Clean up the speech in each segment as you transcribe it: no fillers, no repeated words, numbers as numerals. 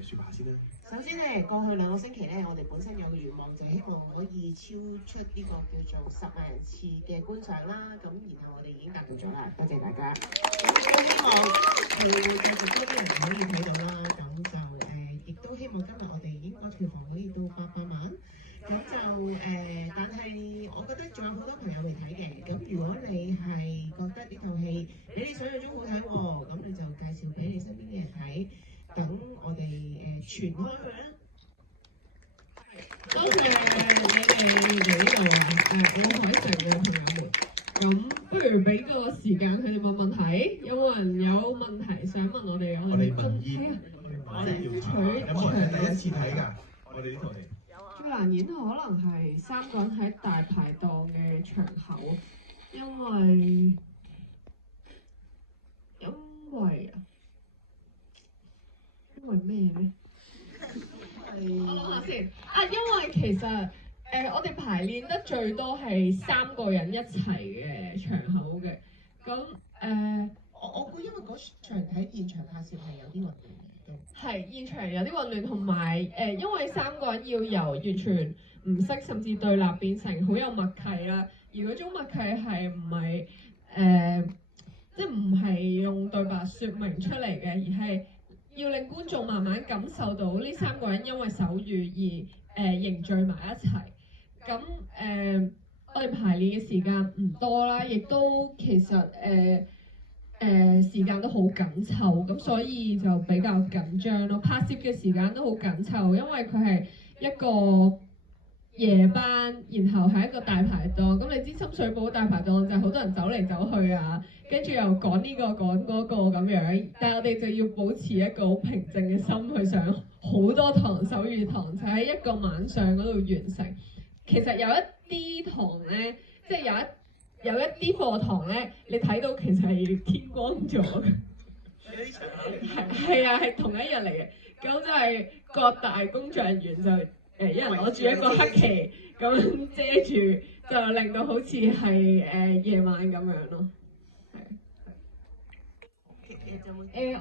説話先啦。首先咧，過去2個星期咧，我哋本身有個願望，就希望可以超出呢個叫做10萬人次嘅觀賞啦。咁然後我哋已經達到咗啦，多謝大家。咁亦都希望係會繼續多啲人可以睇到啦。咁就亦都希望今日我哋應該票房可以到800萬。咁就但係我覺得仲有好多朋友未睇嘅。咁如果你係覺得呢套戲比你想象中好睇喎，咁你就介紹俾你身邊嘅人睇。等我哋傳開佢啦。多謝你哋嚟呢度啊！我海城嘅朋友們，咁不如俾個時間佢哋問問題。有冇人有問題想問我哋？我哋民意，我哋有冇人係第一次睇㗎？我哋呢套戲最難演可能係3個人喺大排檔嘅場口，因為咩咧？我諗下先因為其實我哋排練得最多係3個人一齊嘅場口嘅，咁我估因為嗰場睇現場拍攝係有啲混亂嘅，係現場有啲混亂，同埋因為3個人要由完全唔識甚至對立變成好有默契啦，而嗰種默契係唔係即係唔係用對白説明出嚟嘅，而係要令觀眾慢慢感受到呢3個人因為手語而凝聚埋一齊。咁我哋排練嘅時間唔多啦，亦都其實時間都好緊湊，咁所以就比較緊張咯。拍攝嘅時間都好緊湊，因為佢係一個夜班，然後係一個大排檔。咁你知深水埗大排檔就係好多人走嚟走去啊，跟住又趕呢個趕嗰個咁樣。但係我哋就要保持一個好平靜嘅心去上好多堂手語堂，就喺一個晚上嗰度完成。其實有一啲堂咧，即係有一啲課堂咧，你睇到其實係天光咗嘅。係啊，係同一日嚟嘅。咁就係各大工作人員就一人攞住一個黑旗咁樣遮住，就令到好似係夜晚咁樣咯。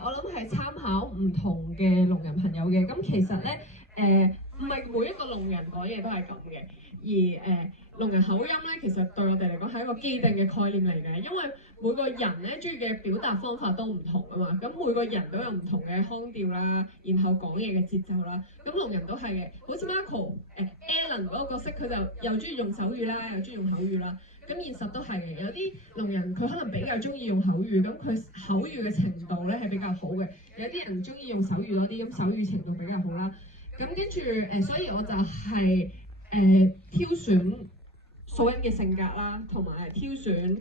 我諗係參考唔同嘅聾人朋友嘅。咁其實咧唔係每一個聾人講嘢都係咁嘅，而聾人口音咧，其實對我哋嚟講係一個既定嘅概念嚟嘅，因為每個人咧中意嘅表達方法都唔同啊嘛，咁每個人都有唔同嘅腔調啦，然後講嘢嘅節奏啦，咁聾人都係嘅，好似 Marco、Alan 嗰個角色，佢就又中意用手語啦，又中意用口語啦，咁現實都係嘅，有啲聾人佢可能比較中意用口語，咁佢口語嘅程度咧係比較好嘅，有啲人中意用手語多啲，咁手語程度比較好啦，咁跟住所以我就係挑選素恩嘅性格啦，同埋挑選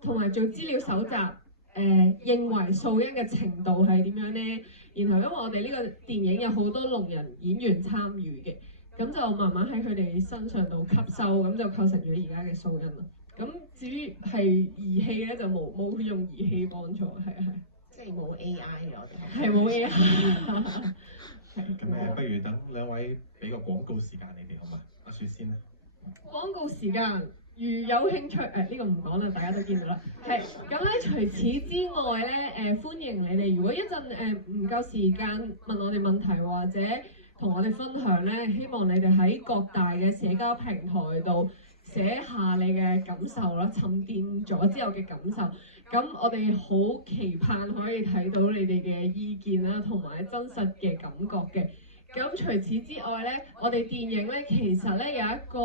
同埋做資料搜集，認為素恩嘅程度係點樣咧？然後因為我哋呢個電影有好多聾人演員參與嘅，咁就慢慢喺佢哋身上度吸收，咁就構成咗而家嘅素恩啦。咁至於係儀器咧，就冇用儀器幫助，係。即係冇 AI 嘅我哋。係冇 AI。咁不如等2位俾個廣告時間你哋好嘛？阿雪先啦。廣告時間，如有興趣，呢個唔講啦，大家都見到啦。係咁咧，除此之外咧，歡迎你哋。如果一陣唔夠時間問我哋問題，或者同我哋分享咧，希望你哋喺各大嘅社交平台度寫下你嘅感受啦，沉澱咗之後嘅感受。咁我哋好期盼可以睇到你哋嘅意見啦，同埋真實嘅感覺嘅。咁除此之外咧，我哋電影咧其實咧有一個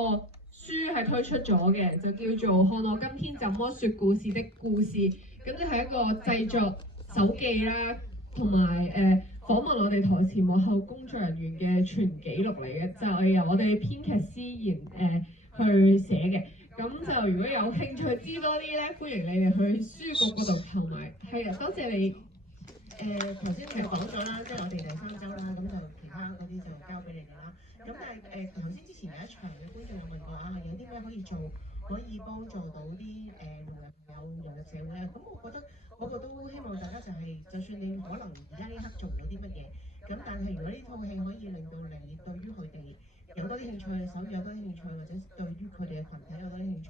書係推出咗嘅，就叫做《看我今天怎麼說故事的故事》。咁就係一個製作手記啦，同埋訪問我哋台前幕後工作人員嘅全記錄嚟嘅，就係由我哋編劇思妍去寫嘅。咁就如果有興趣知多啲咧，歡迎你哋去書局嗰度購買。係啊，多謝你。頭先你講咗啦，即係我哋第3週啦，咁就其他嗰啲就交俾你哋啦。咁但係頭先之前有一場嘅觀眾有問過有啲咩可以做，可以幫助到啲聾人朋友融入社會咧？咁我覺得嗰個都希望大家就係、就算你可能而家呢刻做唔到啲乜嘢，咁但係如果呢套戲可以令到你對於佢哋有多啲興趣，手語有多啲興趣，或者對於佢哋嘅群體有多啲興趣，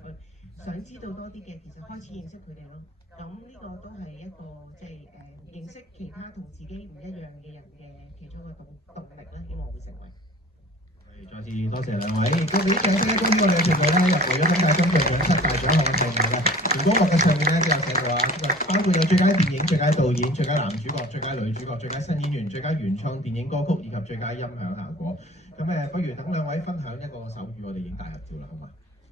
想知道多啲嘅，其實開始認識佢哋咯。咁呢個都係一個即係認識其他同自己唔一樣嘅人嘅其中謝兩位，亦都俾啲掌聲咧，恭喜我哋嘅團隊咧入圍咗今屆金像獎7大獎項嘅提名嘅。熒光幕嘅上面咧都有寫到啊，包括有最佳電影、最佳導演、最佳男主角、最佳女主角、最佳新演員、最佳原創電影歌曲以及最佳音響效果。咁不如等兩位分享一個手語，我哋影大合照啦，好嘛？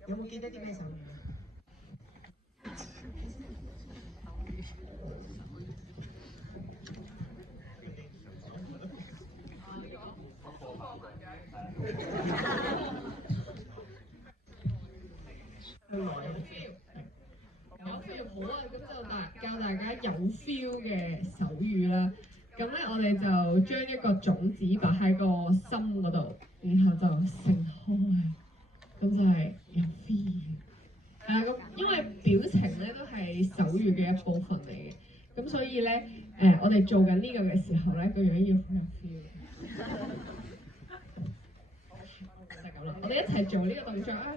有冇記得啲咩手語啊？好啊，咁就教大家有 feel 嘅手語啦。咁咧，我哋就將一個種子擺喺個心嗰度，然後就盛開，咁就係有 feel。咁因為表情咧都係手語嘅一部分嚟嘅，咁所以咧我哋做緊呢個嘅時候咧，個樣要好有 feel。就係咁啦，我哋一齊做呢個動作啊！